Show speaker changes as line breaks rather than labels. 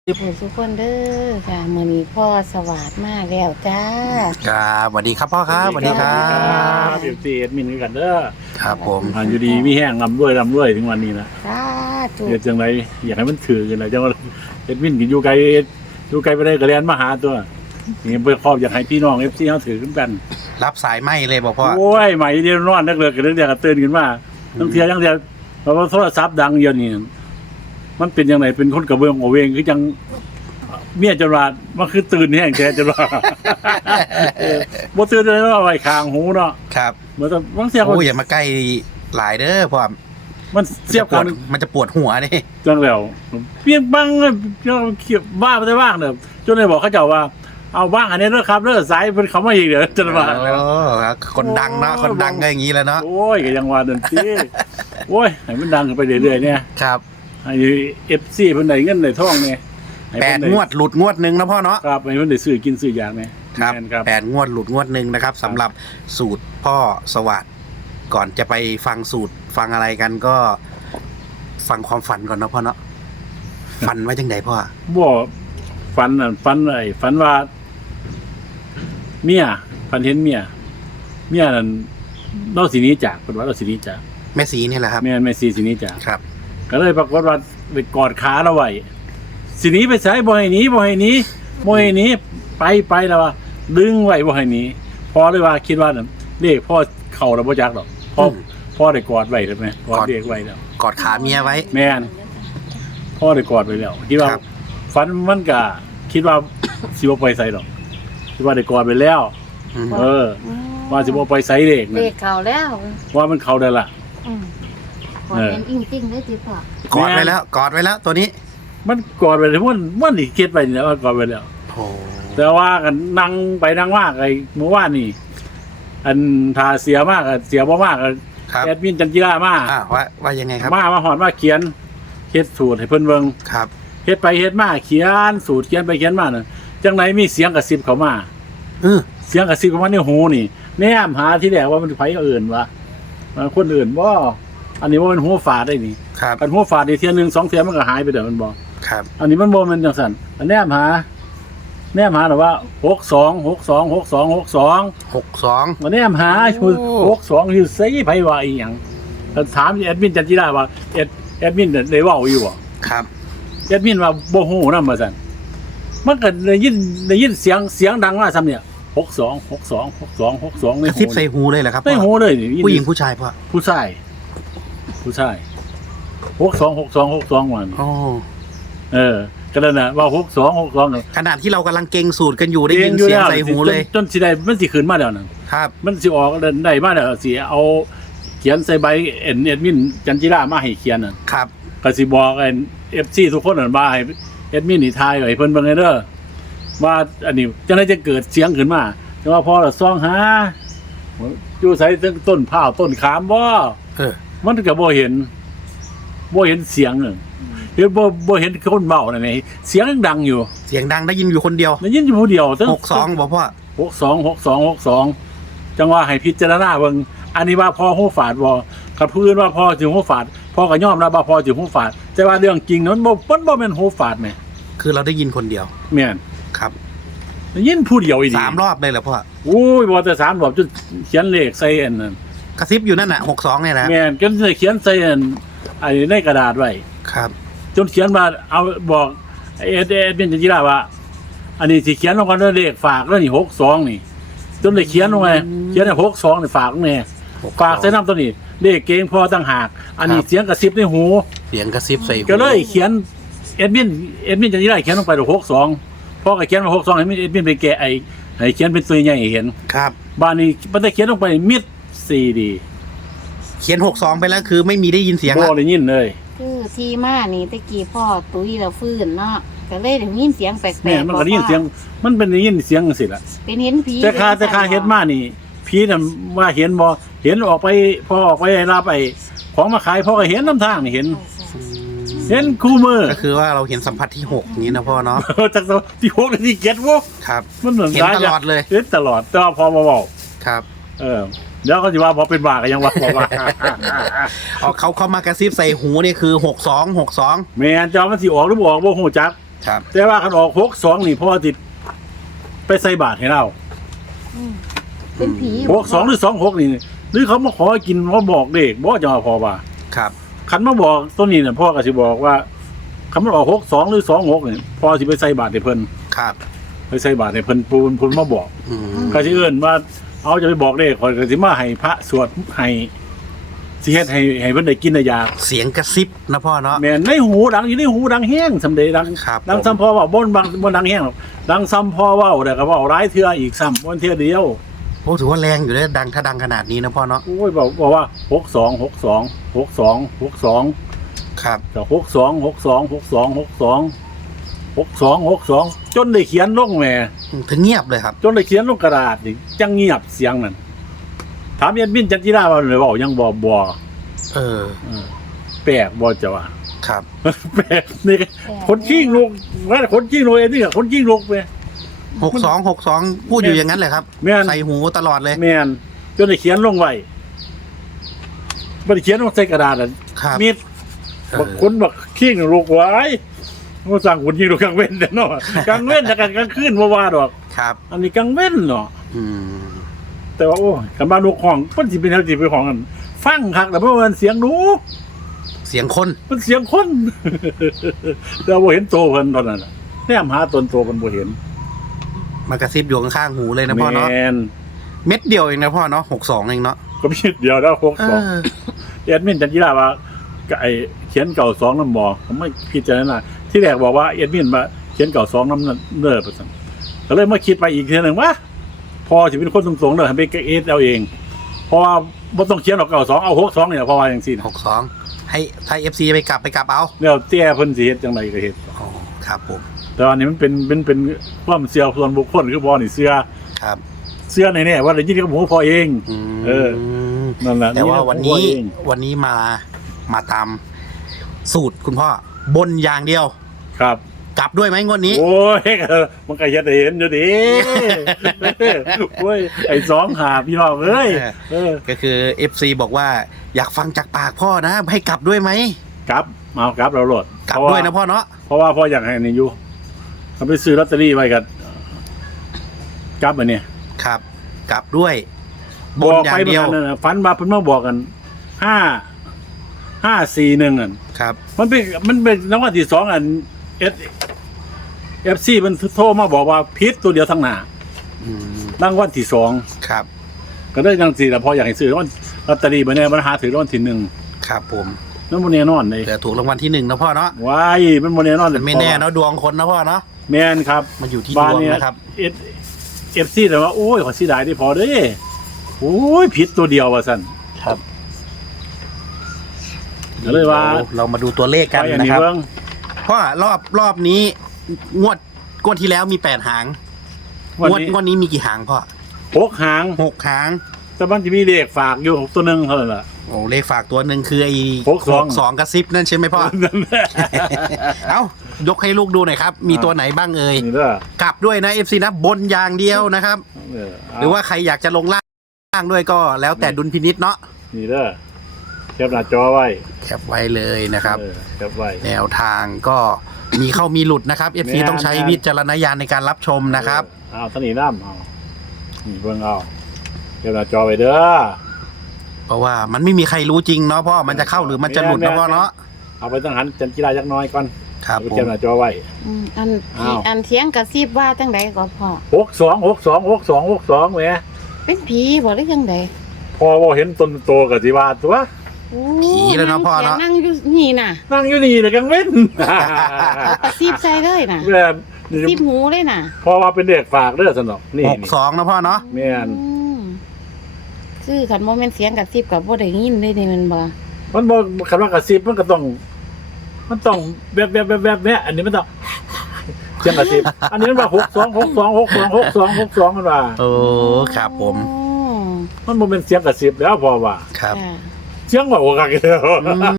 ทุกคนเด้อค่ะมื้อนี้พ่อสวัสดิ์มาแล้วจ้า
ครับสวัสดีครับพ่อครับสวัสดีครับ
เอฟซีเอ็ดมินกันเด้อ
ครับผม
อยู่ดีมีแห้งลำด้วยถึงวันนี้นะ
จุ
เดี๋ยวจังไรอยากให้มันถือกันเลยจังว่าเอ็ดมินกินอยู่ไกลไปได้กระเรียนมาหาตัวนี่เพื่อครอบอยากให้พี่น้องเอฟซีเขาถือขึ้นกัน
รับสายไหมเลยบอกพ่อ
โอ้ยใหม่เดียวนอนนักเลยกันเรื่องเดียวกันตื่นขึ้นมาตั้งเทียยังเดียวเพราะว่าโทรศัพท์ดังเยอะนี่มันเป็นยังไงเป็นคนกระเบื้องเวงคือจังเมียจราดมันคือตื่นแห้งแท้จราดบ่ตื่นเลยว่าไว้คางหูเนาะ
ครับ
เหมือนบางเสียง
โอ้ยอย่ามาใกล้หลายเด้อพ่อ
มันเสียบกัน
มันจะปวดหัวนี่
จังแล้วเปียกบังเขียบบ้าไปได้บ้างเด้อจนได้บอกเขาเจ้าว่าเอาบ้างอันนี้เด้อครับเด้อสายเป็นคำว่าอีกเด้อจนว่า
คนดังเนาะคนดังก็อย่างนี้แล้วเนาะ
โอ้ยก็ยังว่าดันทีโอ้ยให้มันดังไปเรื่อยๆเนี่ย
ครับ
ไอ้ FC เพิ่นได้เงินได้ทองเนี่ย
8 งวดหลุดงวดนึงนะพ่อเนาะ
ครับไอ้เพิ่นได้ซื้อกินซื้ออย่างเนี่ย
ครับ8 งวดหลุดงวดนึงนะครับสำหรับสูตรพ่อสวัสดิ์ก่อนจะไปฟังสูตรฟังอะไรกันก็ฟังความฝันก่อนเนาะพ่อเนาะฝันว่าจังไดพ่อ
บ่ฝันว่าเมียฝันเห็นเมียนั่นเราสิหนีจากเพิ่นว่าเราสิหนีจาก
แม่สีนี่แหละครับ
แม่สีสิหนีจาก
ครับ
ก็เลยปรากฏว่าไปกอดขาเราไว้สิหนีไปไสบ่ให้หนีไปแล้วว่าดึงไว้บ่ให้หนีพอเลยว่าคิดว่านั่นเลขพ่อเข้าแล้วบ่จักดอกพ่อได้กอดไว้แล้วแม่กอดเด็กไว้แล้ว
กอดขาเมียไว้
แม่นพ่อได้กอดไว้แล้วคิดว่าฝันมันก็คิดว่าสิบ่ไปไสดอกคิดว่าได้กอดไปแล้วว่าสิบ่ไปไสเลข
เลขเข้าแล้ว
ว่ามันเข้าได้ล่ะ
ขอเป็นจริงๆเลยสิพ่
อกอดไว้แล้วตัวนี้
มันกอดไปเลยมันนี่คิดไปนี่แล้วกอดไปแล้วแต่ว่ากันนั่งไปนั่งมากไอ้เมื่อวานนี่อันทาเสียมากเสียบ่มากแอดมินจันจิรามา
ว่ายังไงครับ
มาหอดมาเขียนเฮ็ดสูตรให้เพิ่นเบิ่ง
ครับ
เฮ็ดไปเฮ็ดมาเขียนสูตรเขียนไปเขียนมาน่ะจังไหนมีเสียงกระซิบเข้ามาเสียงกระซิบเข้ามาในหูนี่แนมหาที่แรกว่ามันไผอื่นวะคนอื่นบ่อันนี้ว่ามันหัวฝาดได้นี่อันหัวฝาดนี่เที่ยนึง2เที่ยมันก็หายไปเด้อมันบ่
ครับ
อันนี้มันบ่แม่นจังซั่นอันแนมหาหรือว่า62มันแนมหา62อยู่ไสไผว่าอีหยังถามแอดมินจันจิราว่าแอดมินได้เว้าอยู่บ่
ครับ
แอดมินว่าบ่ฮู้นำว่าซั่นมันก็ได้ยินเสียงดังมาซ้ำเนี่ย62
ในหูใส่หูเลยเหรอครับ
ในหูเลย
ผู้หญิงผู้ชายพ่อ
ผู้ชาย62วันก็นั่นน่ะว่า62
ขนาดที่เรากำลังเก่งสูตรกันอยู่ได้ยินเสียงใส่หูเลย
จนสิได้มันสิขึ้นมาแล้วนั่น
ครับ
มันสิออกได้มาแล้วสิเอาเขียนใส่ใบแอดมินจันจิรามาให้เขียนนั่น
ครับ
ก็สิบอกFC ทุกคนนั่นว่าให้แอดมินนี่ทายไว้เพิ่นเบิ่งเด้อว่าอันนี้จังได๋จะเกิดเสียงขึ้นมาแต่ว่าพอละซ่องหาอยู่ไสต้นพร้าวต้นขามบ่มันก็บ่เห็นเสียงนึงบ่เห็นคนเว้านั่นไงเสียงดังอยู่
เสียงดังได้ยินอยู่คนเดียว
ได้ยินอยู่ผู้เดียว
62บ่พ่
อ62จังว่าให้พิจารณาเบิ่งอันนี้ว่าพ่อฮู้ฝาดบ่กับพื้นว่าพ่อสิฮู้ฝาดพ่อก็ยอมรับว่าพ่อสิฮู้ฝาดแต่ว่าเรื่องจริงนั้นมันบ่แม่นฮู้ฝาดแม่
คือเราได้ยินคนเดียว
แม่น
ครับ
ได้ยินผู้เดียวอีก
3 รอบเลยเหรอพ่อ
โอ้ยบ่แต่3รอบจนเขียนเลขใส่อันนั้น
กระซิบอยู่นั่นน่ะ62เนี่ยนะ
แม่นก็เขียนใส่อันไอ้ในกระดาษไว้
ครับ
จนเขียนมาเอาบอกเอ็ดเป็นจันจิราว่าอันนี้สิเขียนลงกันด้วยเลขฝากแล้วนี่62นี่จนได้เขียนลงไปเขียนให้62นี่ฝากแน่ฝากใส่น้ำตัวนี้เลขเก่งพอต่างหากอันนี้เสียงกระซิบในหู
เสียงกระซิบใส่หู
ก็เลยเขียนเอ็ดมินจันจิราเขียนลงไป62พ่อก็เขียนมา62ให้เอ็ดมินไปแกะให้เขียนเป็นตัวใหญ่เห็น
ครับ
บ้านนี้มันได้เขียนลงไปมิด4ดี
เขียน62ไปแล้วคือไม่มีได้ยินเสียง
บ่ได้ยินเลย
คือที่มานี่ตะกี้พ่อตุ้ยแล้วฟื้นเนาะก็เลยได้ยินเสียงแปลกๆ
มันก็ได้ยินเสียงมันเป็นได้ยินเสียงจังซี่ล่ะ
เป็นเห็นผี
แต่คาเฮ็ดมานี่ผีนั่นว่าเห็นบ่เห็นออกไปพอออกไปรับไอ้ของมาขายพ่อก็เห็นนำทางนี่เห็นคู่มือ
ก็คือว่าเราเห็นสัมผัสที่6นี้นะพ่อเนาะ
จากที่6ที่7บ่
ครับ
มันเหมือน
เห็นตลอดเลย
เห็นตลอดแต่ว่าพอมาเว้า
ครับ
เดี๋ยวเขาจะว่าพอเป็นบ้าก็ยังว่า
เขามากระซิบใส่หูนี่คือ62
แม่นจอมันสิออกหรือบ่ออกบ่ฮู้จัก
ครับ
แต่ว่าคันออก62นี่พ่อติดไปใส่บาตรให้เรา
อืมเป็นผี
62หรือ26นี่หรือเขามาขอกินมาบอกเด็กบ่จะมาพอว่า
ครับ
คันมาบอกตัวนี้เนี่ยพ่อก็สิบอกว่าคันมันออก62หรือ26นี่พ่อสิไปใส่บาตรให้เพิ่น
ครับ
ไปใส่บาตรให้เพิ่นพูนมาบอก
อืม
ก็สิเอิ้นว่าเอาจะไปบอกเด็กข่อยก็สิมาให้พระสวดให้สิเฮ็ดให้เพิ่นได้กินได้ยาก
เสียงกระซิบนะพ่อเนาะ
แม่นในหูดังอยู่ในหูดังแห้งสำเดดัง
ครับ
ดังซ้ำพ่อเว่าบ่ดังแห้งหรอกดังซ้ำพ่อเว้าแต่ก็เว้าหลายเทื่ออีกซ้ำบ่เทื่อเดียว
โอ้ถือว่าแรงอยู่เลยดังถ้าดังขนาดนี้นะพ่อเนาะ
โอ้ยบอกว่า62
ครับ
ก็62จนได้เขียนลงแหม่
ถึงเงียบเลยครับ
จนได้เขียนลงกระดาษนี่จังเงียบเสียงนั่นถามแอดมินจันจิราว่าเลยเว้ายังบ่
เออ
แปลกบ่จะว่า
ครับ
แปลกนี่คนขี้ลูกว่าคนขี้ลูกเอ็นี่ก็คนขี้ลูกไป
62พูดอยู่อย่างนั้นเลยครับ
แม่น
ใส่หูตลอดเลย
แม่นจนได้เขียนลงไว้บ่ได้เขียนลงใส่กระดาษน่ะ
ครับ
มีดบักคนบักขี้ลูกไว้บ่สั่งคนขี้ลูกกลางเว้นเนาะกลางเว้นแต่กลางคืนบ่ว่าดอก
ครับ
อันนี้กลางเว้นเนาะ
อืม
แต่ว่าโอ้ยกันบ้านลูกของเพิ่นสิเป็นแนวสิเป็นของกันฟังคักแต่บ่ว่ามันเสียงหนู
เสียงคน
มันเสียงคน แต่บ่เห็นโตเพิ่นตอนนั้นน่ะแนมหาตนโตเพิ่นบ่เห็น
มากระซิบอยู่ข้างๆหูเลยนะพ่อเนาะ
แม่น
เม็ดเดียวเองนะพ่อเนาะ62เองเนาะ
ก็มีเดียวแล้ว
เอ
62
อ
แอดมินจันจิราว่าไอ้เขียนเก่า2นำบ่ผมไม่พิจารณาที่แรกบอกว่าแอดมินมาเขียนเก่า2นำเด้อประซั่นก็เลยมาคิดไปอีกทีนึงว่าพอสิเป็นคนตรงๆเด้อให้ไปเอสเอาเองเพราะว่าบ่ต้องเขียนออกเก่า2เอา62นี่เพราะว่าจังซี่นะ
62ให้ถ้า FC ไปกลับเอา
แล้วเตี้ยเพิ่นสิเฮ็ดจังไดก็เฮ็ด
อ๋อครับผม
แต่อันนี้มันเป็นความเชื่อส่วนบุคคลคือบ่นี่เชื่อ
ครับ
แน่ๆว่าได้ยินกับหูพอเอง เออ
ม
นั่นแหละ
แต่ว่าวัน
หู
นี้
พ่อเอง
มาตามสูตรคุณพ่อบนอย่างเดียว
ครับ
กลับด้วยไหมงวดนี้
โอ้ยมันก็จะได้เห็นอยู่ดิโอ้ยไอ้สองหาพี่น้องเอ้ยเออ
ก็คือ FC บอกว่าอยากฟังจากปากพ่อนะให้กลับด้วยไหม
กลับเอากลับเราโหลด
กลับด้วยนะพ่อเนาะ
เพราะว่าพ่ออยากให้อันนี้อยู่เขาไปซื้อลอตเตอรี่ไว้กันกลับอันนี้
ครับ กลับด้วย บบ น
อก
อย่า
ไป
งเดียว
นั่นน่ะฝันมาเพิ่นมาบอกกัน541นั่น
ครับ
มันเป็นรางวัลที่2อัน FC มันโทรมาบอกว่าพิษตัวเดียวทั้งหน้า
อืม
รางวัลที่2
ครับ
ก็ได้จังซี่ล่ะพออยากให้ซื้อรางวัลลอตเตอรี่บ่แน่มันหาถือรางวัลที่1
ครับผม
มันบ่แน่นอนเลย
เผื่อถูกรางวัลที่1นะพ่อเนาะ
ว้ายมันบ่แน่นอนเลย
ไม่แน่เนาะดวงคนนะพ่อเนาะ
แม่นครับ
มันอยู่ที่
บ้าน
ดวง
เนี่ย
นะครับ
FC แต่ว่าโอ้ยขอสิได้ได้พอเด้โอ้ยผิดตัวเดียวว่าซั่น
ครับ
ก็เลยว่า
เรามาดูตัวเลขกัน
ไปอัน
นะ
นี้
ครับ
เบิ่ง
พ่อรอบนี้งวดที่แล้วมี8หาง
วัน
งวด
นี้
นี้มีกี่หางพ่อ
6หาง
6หาง
แต่มันจะมีเลขฝากอยู่ตัวหนึงเท่านั้นล่ะ
โอ้เลขฝากตัวหนึ่งคือไอ้
62
62กระซิบนั่นใช่ไหมพ่อ
นั่นแหละ
เอ้ายกให้ลูกดูหน่อยครับ มีตัวไหนบ้างเอ่ย
นี่เด้อก
ลับด้วยนะ FC นะบนอย่างเดียวนะครับ หรือว่าใครอยากจะลงล่างด้วยก็แล้วแต่ดุลพินิษเนาะ
นี่เด้อแคปหน้าจอไว้
แคปไว้เลยนะครับ
แคปไว้
แนวทางก็มีเข้ามีหลุดนะครับ FC
แม่น
ต้องใช้วิจารณญาณในการรับชมนะครับ
เอาตอนนี้น้ำเอานี่เบิ่งเอาแคปหน้าจอไว้เด้อ
เพราะว่ามันไม่มีใครรู้จริงเนาะพ่อมันจะเข้าหรือมันจะหลุดนะพ่อเนาะ
เอาไปตั้งหันจันกีฬาจักหน้อยก่อน
ครับ
เอาไป
ผ
แคป
ม
หน้าจอไว้
อัน
อ้าว
อันเถียงกระซิบว่าจังไดก็พ่อ
62แหม
เป็นผีบ่หรือจังได
พอบ่เห็นต้นโตกับสิว่าตัว
โอ้
ผีแล้วเนาะพ่อเนาะ
นั่งอยู่นี่น่ะ
นั่งอยู่นี่เลยกังเว้น
กระซิบใส่เลยน่ะ
แบบนี่
ซิบหูเลยน่ะ
พอว่าเป็นเด็กฝากเด้อสนอกนี่
62นะพ่อเนาะ
แม่น
คือคันบ่แม่นเสียงกระซิบก็บ่ได้ยินเลยนี่มันบ่
มันบ่คำว่ากระซิบมันก็ต้องแบบอันนี้มันต้องเสียงกระซิบอันนี้มันว่า62มันว่า
โอ้ครับผม
มันบ่เป็นเสียงกระซิบแล้วพอว่า
ครับ
ค่ะ
เสียงว่าโอ้กัก